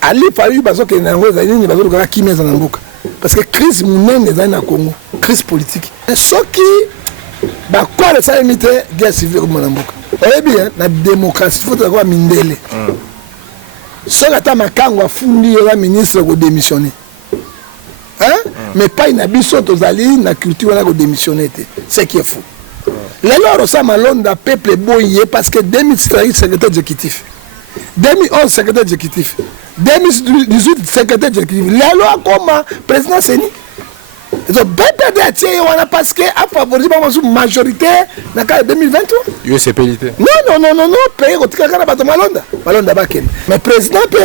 Ali fallu parce que nango za nini bazo ka kimeza na mboka parce que crise munene za na Congo crise politique soki ba quoi ça limité guerre civile comme na mboka et bien la démocratie faut avoir mindele so la ta makango afundi ya ministre ko démissionner hein mais pas une abisso tozali na culture na ko démissionner c'est qui est fou lelo ça malonda peuple boyé parce que 2013 secrétaire exécutif 2011 secrétaire exécutif 2018 secrétaire exécutif la loi comme président Seni donc peuple de tié on a parce que a favorisé ma majorité dans 2023 yo c'est pélité non pays au tika kana bato malonda baken mais président pe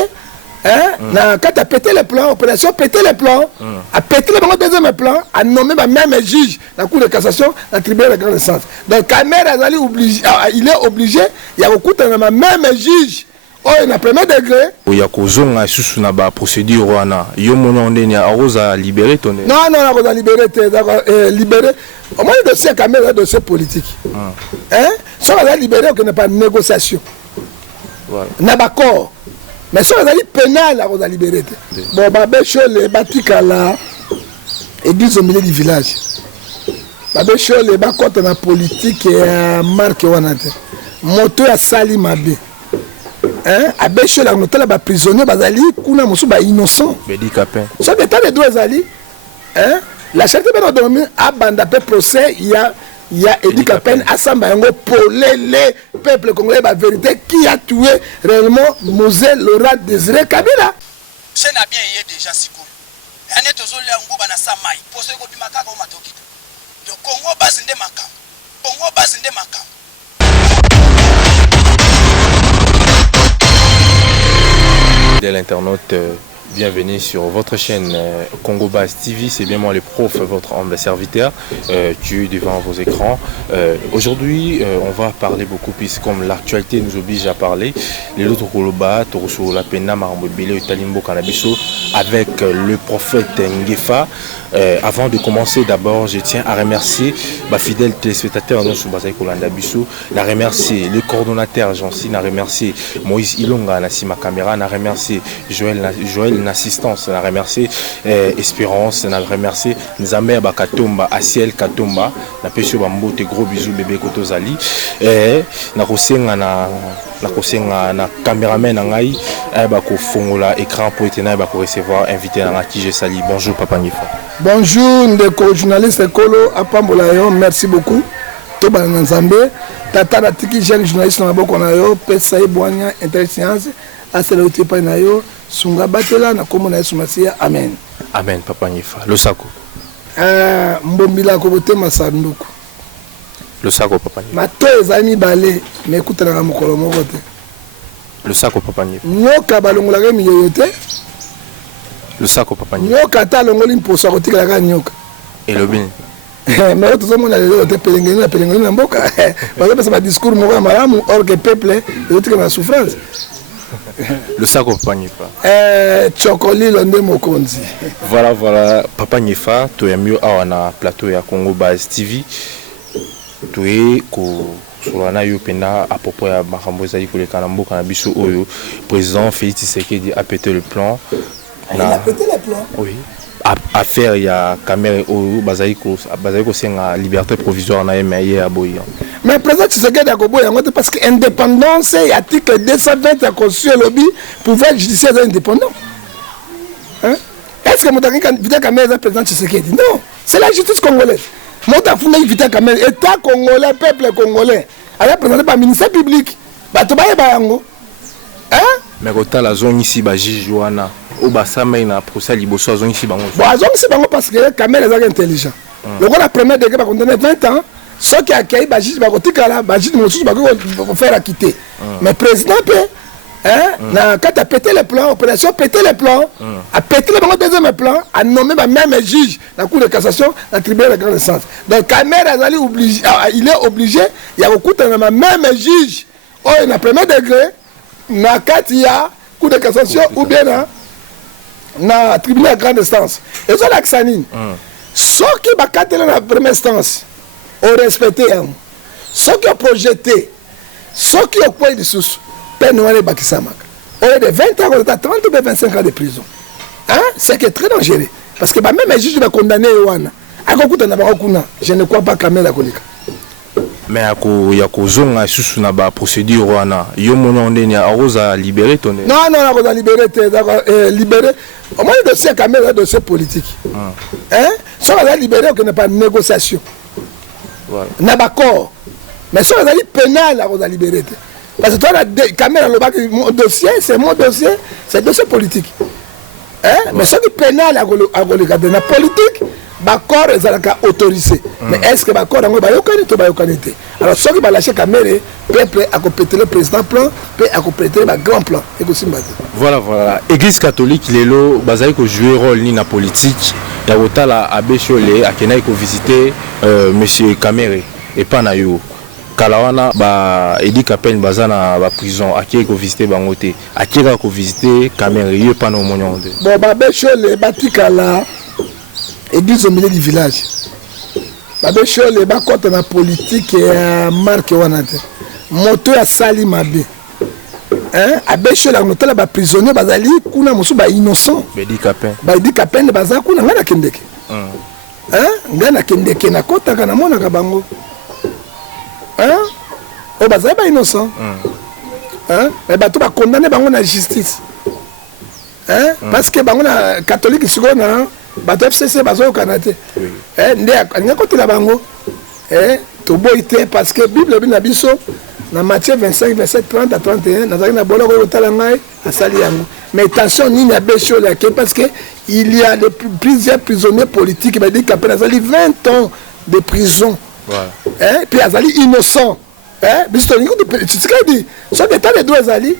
hein na quand a pété les plans opération pété les plans a pété le deuxième plan a nommé même juge la cour de cassation la tribunal de grande instance donc caméra obligé il est obligé il y a beaucoup de même juge oh na premier degré oya kozonga susu na ba procédure wana yo mona ndeni aroza libérer ton non aroza libérer d'accord libérer au moins le dossier caméra le dossier politique hein ça va libérer que n'est pas négociation voilà na d'accord mais ça va pénal aroza libérer bon ba chole batika la église au milieu du village ba chole ba contre na politique et marque wana te moto ya sali mabe hein abéché la note là prisonnier bazali kuna musu ba innocent bedi capin ça d'état de droit zali hein la charité ben dormi a banda pe procès il y a Edi Capin asamba yango pour les peuple congolais la vérité qui a tué réellement Moselle Laurent Désiré Kabila c'est na bien yé déjà siko ane tozoli yango bana samai poso ko bimaka ko matoki le Congo bazinde makam de l'internaute, bienvenue sur votre chaîne Congo Base TV, c'est bien moi le prof, votre humble serviteur, tu es devant vos écrans. Aujourd'hui, on va parler beaucoup plus comme l'actualité nous oblige à parler. Les autres Koloba, Toroso, La Pena, Marambobile, Talimbo, Canabiso, avec le prophète Ngefa. Avant de commencer, d'abord, je tiens à remercier ma fidèle téléspectateur de Bazaï Kolanda Bissou, à remercier le coordonnateur Jancy, à remercier Moïse Ilonga, Nassima Caméra, à remercier Joël Nassistance, à remercier Espérance, à remercier Nzamber Bakatomba, Asiel Katomba, à Pesio Bambo, tes gros bisous bébé Kotozali, na kosenga na caméraman ngai, bako fongola écran pour être na bako recevoir invité na qui je salue. Bonjour Papa Ngefa. Bonjour, ndeko journaliste Kolo Apambola yo, merci beaucoup. To bana Nzambe, tata na tiki jeune journaliste na boko na yo, pesa ibwanya intelligence, asela utipa na yo, sunga batela na komo na Yesu Masia. Amen. Amen Papa Ngefa. Le sako. Mbombila ko bote masanduku. Le sako Papa Ngefa. Mato ezami balé, mais écoute na mokolo moko te. Le sako Papa Ngefa. Nyoka balongola ke miyoyote. Le sako Papa Ngefa. Nyoka ta longoli mposo akotika la nyoka. Et le bien. Mais tout le monde a des pelengeni na mboka. Parce que c'est discours moko malamu or que peuple est dans la souffrance. Le sako Papa Ngefa. Chokoli londe mokonzi. Voilà Papa Ngefa, to ya mieux awana plateau ya Congo Base TV. To e ko solana yo pena à propos ya makambo ezali koleka na mboka na biso oyo président Félix Tshisekedi a pété le plan. Il a pété le plan. Oui. Affaire ya caméra oyo bazali ko senga liberté provisoire na yemeye aboyi. Mais président Tshisekedi a koboya ngote parce que indépendance et article 220 la constitution lobby pouvoir judiciaire indépendant. Hein? Est-ce que Moutaki Vita Kamel est président Tshisekedi? Non, c'est la justice congolaise. Moutaki Vita Kamel, État congolais, peuple congolais, elle est présenté par le ministère public. Batobaye Bayango. Hein? Mais quand la zone ici, bah Joana, au Bassama, na procès liboso, zone ici, bango. Bon, zone ici, bango parce que Kamel est intelligent. Le rôle la première degré, va condamner 20 ans. Ceux qui accueillent, bah juste, bah côté là, bah juste, va faire acquitter. Mais président peut. Hein? Quand a pété les plans, opération pété les plans, a pété le deuxième plan, a nommé même juge la cour de cassation, la tribunal de grande instance. Donc caméra il est obligé, il y a beaucoup de même juge, oh il a premier degré, na katia cour de cassation ou bien na tribunal de grande instance. Et ça l'axanine. Ceux qui ont la première instance, ont respecté, ceux qui ont projeté, ceux qui ont quoi de sous. Peine wana bakisamaka au lieu de 20 ans, on a 30 ou 25 ans de prison. Hein? C'est que très dangereux. Parce que même les juges vont condamner Yoana. Je ne crois pas Kamel a connu. Mais il y a une procédure. Il y a une libéré ton. Non, on a libéré. Libéré. Au moins, le dossier Kamel est un dossier politique. Hein? Si on a libéré, on n'a pas de négociation. On n'a pas d'accord. Mais si on a pénal, on a libéré. Parce que toi, Kamel, mon dossier, c'est mon dossier, c'est un dossier politique. Hein? Mais si on a pénal, on a politique. D'accord, ils ont autorisé. Mais est-ce que d'accord, on va y alors, ceux qui vont lâcher la caméra, le peuple a complété le président plan, peut a complété le grand plan. Voilà. Église catholique, il est là, il a joué rôle dans la politique. Il y a la abbé Cholé, qui a visité M. Kamere et pas Nayo. Kalawana, Edi Kapen, Bazana, prison, qui a visité Bangote, qui a visité Kamere, il n'y a pas de moyen. Bon, abbé Cholé, Batikala. Église au milieu du village. Babé Chole, ba contre la politique et marque wanate. Moto ya sali mabe. Hein? Abé Chole a noté la prisonnier bazali kuna musu ba innocent. Bedi Kapen. Ba di Kapen bazali kuna ngana kendeke. Hein? Ngana kendeke na kota kana mona ka bango. Hein? O bazali ba innocent. Hein? Mais ba to ba condamner bango na justice. Hein? Parce que bango na catholique sugona bato FCC bazo kanate ndé nga kotela bango to boité parce que Bible bina biso na Matthieu 25 verset 30 à 31 nazali na boloko yotala ngai asali yango mais attention ni na bécho là parce que il y a plusieurs prisonniers politiques qui dit qu'après nazali 20 ans de prison puis azali innocent biso ni ko dit ça d'état de droit azali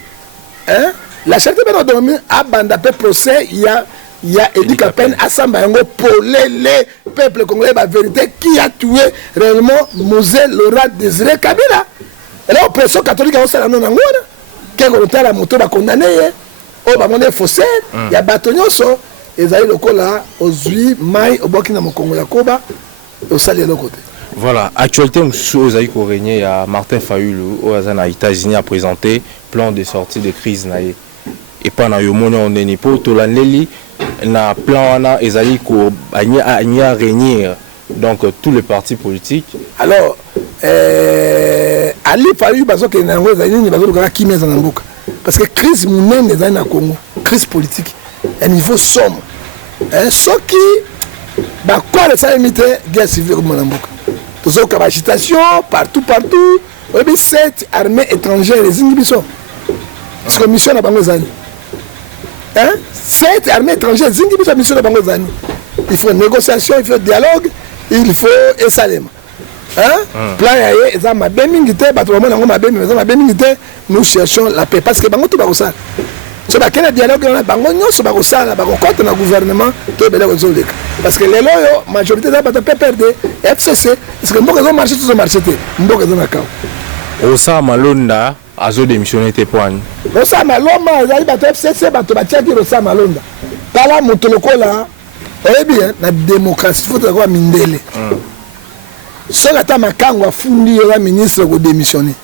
la charité ben dormi à banda pe procès il y a Edi Kapen Assamba Yango pour les peuples congolais, la vérité, qui a tué réellement Mosé Laurent Désiré Kabila. Et là, l'oppression catholique a aussi la non-angouane. Quel est la moto va condamner? Oh, bah, on est faussaire. Il y a Batonyoso. Et ça y est, le coup là, aux huit mailles, au Burkina Congo, Yakoba, au Sali de l'autre côté. Voilà, actualité, nous avons régné, il y a Martin Fayulu, aux États-Unis, a présenté plan de sortie de crise. Et pendant le moment où on est pour tout l'année, na plan wana ezali ko anya régner donc tous les partis politiques. Alors ali Fayulu bazo ke na ngo ezali ni bazo ka kimeza na mboka parce que crise munene ezali na Congo, crise politique à niveau somme soki ba quoi ça limité guerre civile comme na mboka tozo ka agitation partout obi cette armée étrangère les inhibitions parce que mission na bango ezali cette armée étrangère, il faut négociation, il faut dialogue, il faut esalem. Plan nous cherchons la paix parce que le dialogue le gouvernement parce que les majorité de la perdre FCC parce que nous marché tout marché Osa Malonda azo démissionné te poigne. Osa Maloma ezali bato FCC bato batiaki Osa Malonda. Tala moto lokola bien na démocratie faut avoir mindele. Seul ata makango afundi la ministre ko démissionner.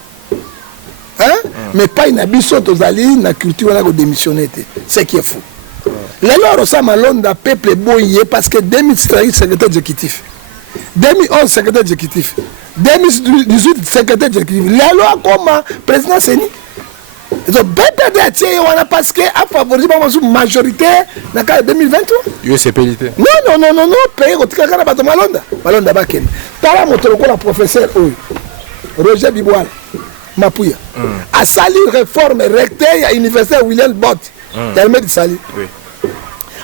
Mais pas une abisso tozali na culture na ko démissionner te. C'est qui est fou. Lelo Osa Malonda peuple boyé parce que 2013 secrétaire exécutif. 2011 secrétaire exécutif. 2018 secrétaire exécutif. La loi comme président Seni. Ils ont bien perdu à tirer parce que a favorisé la majorité dans le 2023. C'est payé. Non. Payer au Tikakana Bato Malonda. Malonda Baken. Tala motoko la professeur Roger Biboal. Mapouya. A sali réforme recteur à l'université William Bott. Tellement de sali.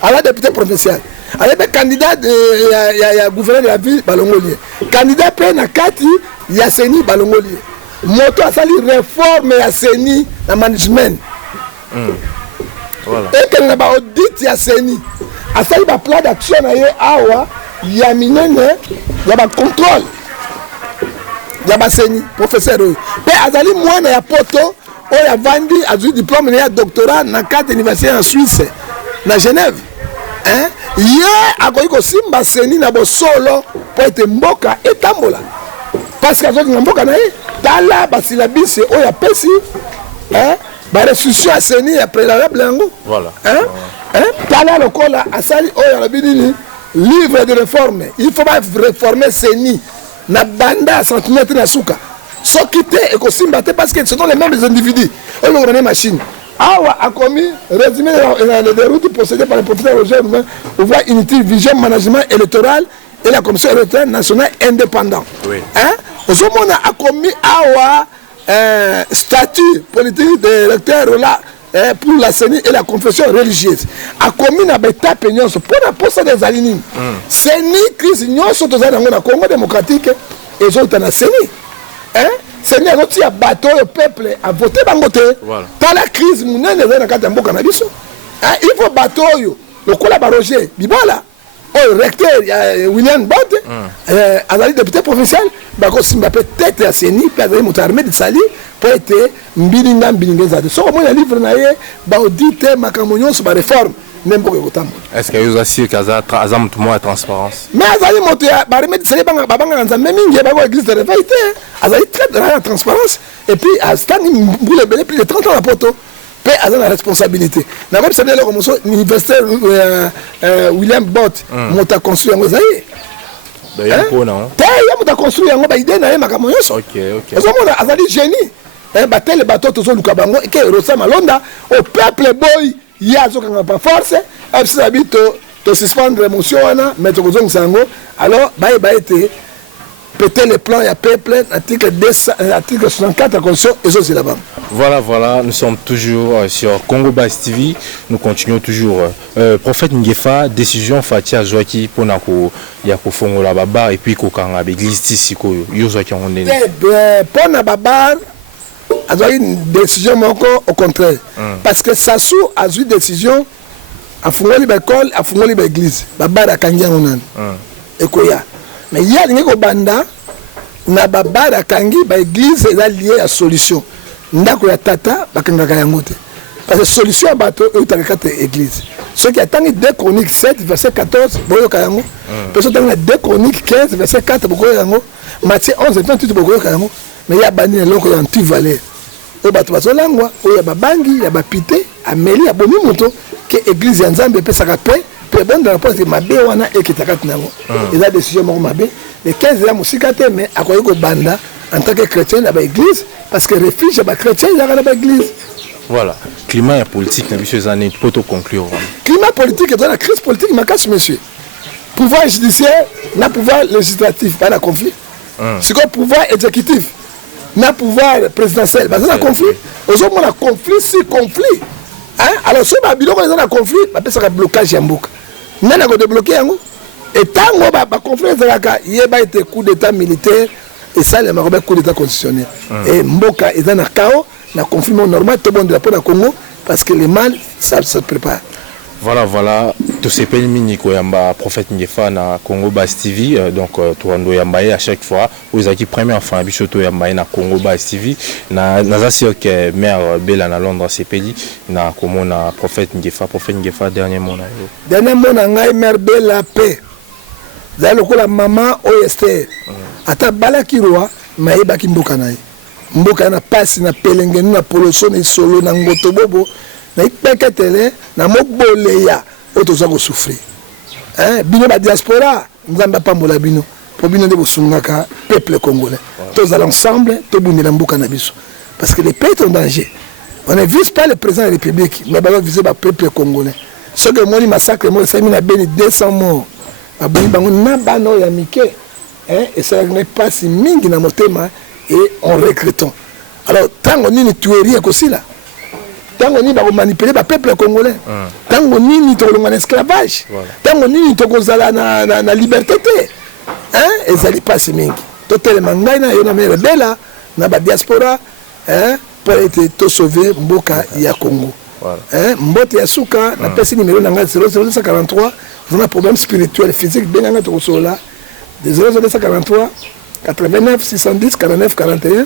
À la député provincial. Avec le candidat il y a gouverneur de la ville Balongolier. Candidat plein à Kati, il y a Seni Balongolier. Moto a sali réforme à Seni dans management. Voilà. Et qu'il y a audit il y a Seni. A sali ba plan d'action awa, il y a minene, il y a contrôle. Il y a Seni professeur. Mais azali mwana ya poto, o ya vandi azu diplôme ya doctorat na 4 universités en Suisse, na Genève. Hier, akoyiko simba Seni na bosolo pour être mboka etambola. Parce que azoki mboka na ye, tala basilabisi oya pesi, la restitution à CENI est préalable. Voilà. Tala le col à Sali, livre de réforme. Il faut pas réformer CENI. Na banda centimètre na souka. So quitter et qu'on s'imbatte parce que ce sont les mêmes individus. On a une machine. Awa a commis, résumé les déroutes procédées par le professeur Roger ouvert Unity Vision Management Électoral et la Commission électorale nationale indépendante. Oui. Au moment a commis Awa statut politique de l'électeur là pour la CENI et la confession religieuse. A commis na beta peignon pour la poste des alignés. CENI crise nyon sont dans le Congo démocratique et ils ont dans la CENI. CENI a aussi un bateau le peuple a voté bangote. Voilà. Par la crise mounene dans la carte mboka na biso. Il faut bateau yo le collaborateur Roger Bibola. Le recteur William Bode, azali député provincial, bako simba peut-être à CENI, puis azali moto armé de Sali pour être mbilinga zade. So moi le livre na ye ba audite makamonyon sur ba réforme n'importe quoi tam. Est-ce que vous assure qu'aza azam tout moi transparence? Mais azali moto ba armé de Sali banga nza même ngi ba ko église de réveil té. Azali très de la transparence et puis à stani boule belé plus de 30 ans à poto. Paix a la responsabilité. N'a pas salué l'université William Bott, monta construit un zaï. D'ailleurs, pour non. D'ailleurs, monta construit un idée na makamoyo. Ok. Parce que mon azali génie. Batel le bateau tous au Lukabango et que Rosa Malonda au peuple boy yazo kanga pas force. Absi habito to suspendre l'émotion ana mettre kozong sango. Alors bae été péter les plans, il y a peuple, article 64 de la Constitution, et ça c'est là-bas. Voilà, nous sommes toujours sur Congo Base TV, nous continuons toujours. Prophète Ngefa, décision Fatia Zouaki pour Nako Yakofongo la Babar et puis Kokanga, l'église Tissiko, Yozouaki en Ondé. Pour la Babar, il y a une décision au contraire. Parce que Sassou a eu une décision à Fongoli l'école, à Fongoli l'église. Babar a Kangia Onan. Et Koya. Mais il y a des banda na babara kangi ba église est liée à solution. Ndako ya tata bakangaka yango te. Parce que solution à bateau est à église. Ceux qui attendent 2 Chroniques 7 verset 14 boyo kayango. Personne attend 2 Chroniques 15 verset 4 boyo yango. Matthieu 11 28 boyo kayango. Mais il y a bani loko ya anti-valeur. O bato bazolangwa o ya babangi ya bapité ameli ya bomi moto que église ya Nzambe pesa ka paix. Bon dans la poste de Mabé wana et qui takat nango. Ils a décision mon Mabé. Les 15 ans musikate mais à quoi ko banda en tant que chrétien dans l'église parce que refuge à chrétien dans l'église. Voilà. Climat et politique na biso années poto conclure. Climat politique dans la crise politique ma casse monsieur. Pouvoir judiciaire, na pouvoir législatif pas la conflit. C'est quoi pouvoir exécutif? Na pouvoir présidentiel, bah ça conflit. Aujourd'hui on a conflit si conflit. Alors si on a un conflit, on a un blocage en boucle. On a débloqué yango et tant que ba conflit il y a été coup d'état militaire et ça le marobe coup d'état constitutionnel et mboka est dans un chaos na conflit normal tout bon de la pour Congo parce que le mal ça se prépare. Voilà, tout ces pays minico yamba prophète Ngefa na Congo Base TV donc toando yamba à chaque fois aux acquis première fois bichoto yamba na Congo Base TV na zasio que mère Bella na Londres ces pays na comment na prophète Ngefa dernier mot na ngai mère Bella paix za lokola maman oyester ata bala kirwa maïba kimboka nae mboka na pasi na pelengenu na poloso na solo na ngoto bobo na ipeketele na moboleya otoza ko souffrir bino ba diaspora nzamba pambola bino po bino de bosungaka peuple congolais tous ensemble to bundela mboka na biso parce que les pays sont en danger on ne vise pas le président de la République mais on vise le peuple congolais ce que moi massacre moi ça mina beni 200 morts aboni bango na bano ya mike et ça n'est pas si mingi na motema et on regrettons alors tant on ni tuerie aussi là tant on va manipuler le peuple congolais tant on ni en esclavage tant on ni tokozala na liberté et ça n'est pas si mingi totalement ngaina yo na mère Bella na ba diaspora pour être tout sauver mboka ya Congo mbote ya suka na pesi numéro na 0043 on a un problème spirituel physique bien nga to sola 0043 89 610 49 41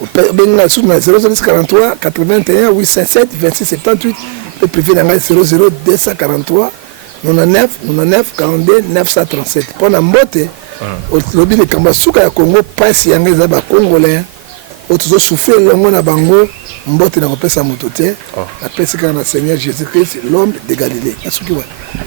0043 81 857 26 78 le privé dans 00243 99 42 937 pour la mbote au lobby de Kambasuka ya Congo passe yanga za ba congolais otuzo souffrir longo na bango mbote na kopesa moto te napesi kaka na Seigneur Jésus-Christ l'homme de Galilée asuki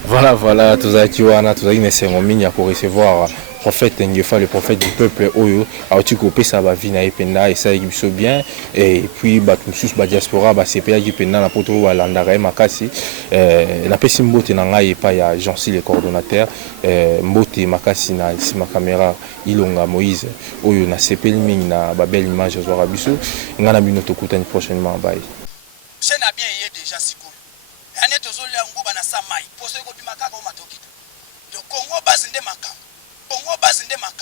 wana voilà tozalaki wana tozalaki na esengo mingi ya korecevoir prophète Ngefa, le prophète du peuple Oyo, a aussi coupé sa vie na ependa et ça il bien et puis batumsus ba diaspora ba CPA qui penda na poto wa landara makasi na pesi mbote na ngai pa ya Jean-Cy le coordonnateur mbote makasi na sima caméra Ilonga Moïse Oyo na sepeli mingi na ba belle image zo biso ngana bino tokutani prochainement bye c'est na bien yé déjà sikoyo ane tozolia nguba na samai poso ko bimaka ko matokita le Congo bazinde makam Congo bazinde makam